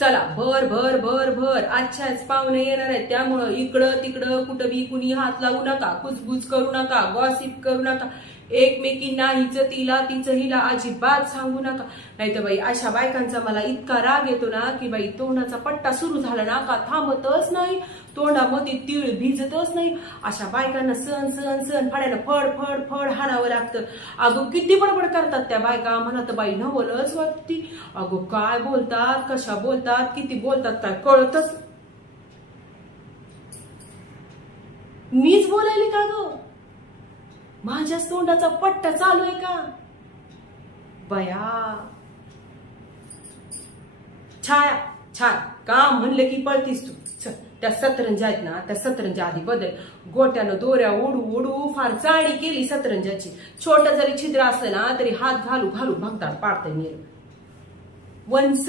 चला भर भर भर भर आजच्याच पाहुणे येणार आहेत, त्यामुळं इकडं तिकडं कुठं बी कुणी हात लावू नका, कुजबुज करू नका, गॉसिप करू नका, एकमेकींना हिचं तिला तिचं हिला अजिबात सांगू नका. नाही तर बाई अशा बायकांचा मला इतका राग येतो ना की बाई तोंडाचा पट्टा सुरू झाला ना का थांबतच नाही, तोंडामध्ये तीळ भिजतच नाही. अशा बायकांना सण सण सण फाड्यानं फड फड फड हाणावं लागतं. अगं किती बडबड करतात त्या बायका, मला तर बाई नवलच वाटती. अगं काय बोलतात, कशा बोलतात, किती बोलतात काय कळतच. मीच बोलायली का ग, माझ्या तोंडाचा पट्टा चालू आहे का बया. छाया छाय काम म्हणलं की पळतीस तू. त्या सतरंजा आहेत ना, त्या सतरंजा आधी बदल. गोट्यानं दोऱ्या उडू उडू फार चाळी केली सतरंजाची. छोट जरी छिद्र असलं ना तरी हात घालू घालू भगताड पाडता येईल. वंस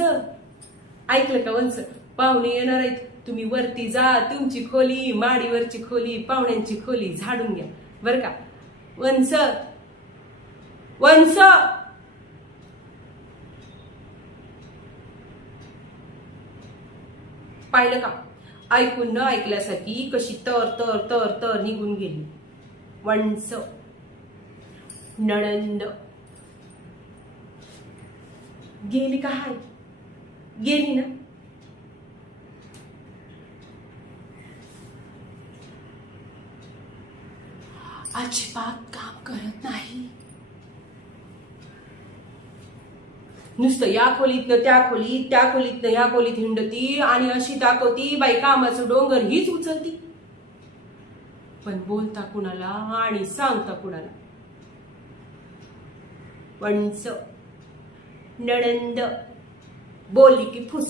ऐकलं का वंस, पाहुणे येणार आहेत, तुम्ही वरती जा, तुमची खोली माडीवरची खोली पाहुण्यांची खोली झाडून घ्या बर का. वंस वंस पाहिलं का, ऐकून न ऐकल्यासाठी कशी तर तर तर तर निघून गेली. वंस नणंद गेली का, हाय गेली ना. अजिबात काम करत नाही, नुसतं या खोलीतनं त्या खोलीत, त्या खोलीतनं या खोलीत हिंडती आणि अशी दाखवती बाई कामाचं डोंगर हीच उचलती. पण बोलता कुणाला आणि सांगता कुणाला. वंस नणंद बोलली की फुस.